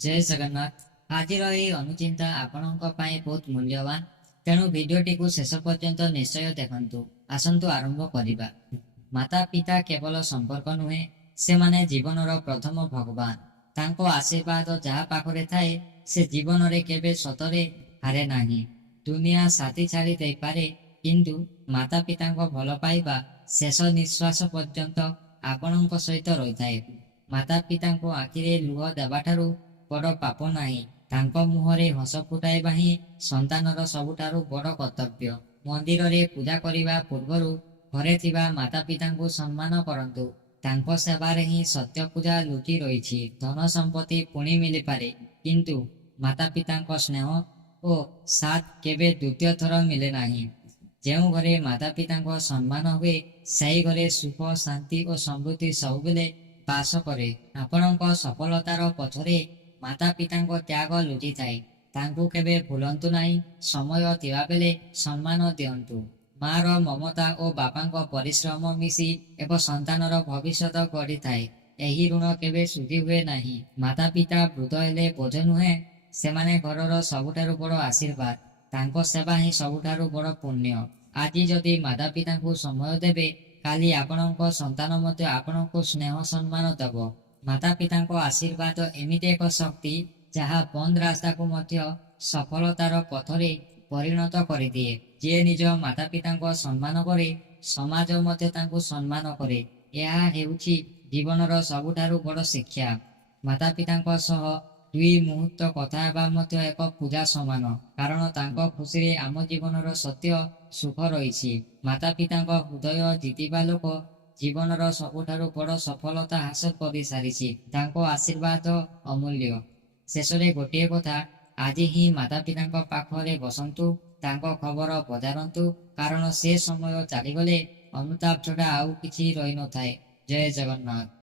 जय जगन्नाथ। आज अनुचिंता आपणक बहुत मूल्यवान, तेणु भिडटी को शेष पर्यंत निश्चय देखंतु। आसंतु आरंभ करिबा। माता पिता केवल संपर्क नुहे, से माने जीवनर प्रथम भगवान। तांको आशीर्वाद जहा पाखरे थाए से जीवन रे केबे सतरे हारे नाही। दुनिया साथी छाड़ी दे पारे, किंतु माता पिता भल पाइबा शेष निश्वास पर्यंत आपणक सहित रही थाए। माता पिता आखिरे लुह देवाठारु बड़ पाप नाही। तांको मुहरे हस फुटाइबा ही संतानर सबुठारु बड़ कर्तव्य। मंदिर रे पूजा करिबा पूर्वरु घरे थिबा माता पितांकु सम्मान करंतु। तांको सेवारे ही सत्य पूजा लुचि रहिछि। धन संपत्ति पुणी मिली पारे, किंतु माता पितांको स्नेह ओ साथ केबे द्वितीय थर मिले नाही। जेउ घरे माता पितांको सम्मान हुए, सेही घरे सुख शांति और समृद्धि सबुबेले बास करे। आपणक सफलतार पछरे माता पितांको त्याग लुचि थाए। तांकु केबे भूलंतु नाही। समय थिबा बेले सम्मान दियंतु। मार ममता और बापांको परिश्रम मिसी एक संतानर भविष्यत गढ़ी थाए। एही ऋण केबे सुझी हुए नाही। माता पिता वृद्ध हेले बोझ नुहे, सेमाने घरर सबुठारु बड़ आशीर्वाद। तांको सेवा ही सबुठारु बड़ पुण्य। आज जदि माता पितांकु समय देबे, काली आपणको संतान मध्य आपणको स्नेह सम्मान देव। माता पितांको आशीर्वाद एमिति एक शक्ति जहा बंद रास्ता को मध्य सफलतार पथरे परिणत करिदिए। जे निज माता पितांको सम्मान करे, समाज मध्य तांको सम्मान करे। यह हेउछि जीवनर सबुठारु बड़ शिक्षा। माता पितांको सह दुई मुहूर्त कथा हेबा मध्य एक पूजा समान, कारण तांको खुशी आम जीवनर सत्य सुख रहिछि। माता पितांको हृदय जितिबा लोक जीवनर सबुठारु बड़ सफलता हासिल करि सारिछि। तांको आशीर्वाद अमूल्य। शेषरे गोटे कथा, आज ही माता पितांको पाखरे बसंतु, तांको खबर पचारंतु, कारण से समय चलीगले अनुताप छड़ा आउ किछि रही न थाए। जय जगन्नाथ।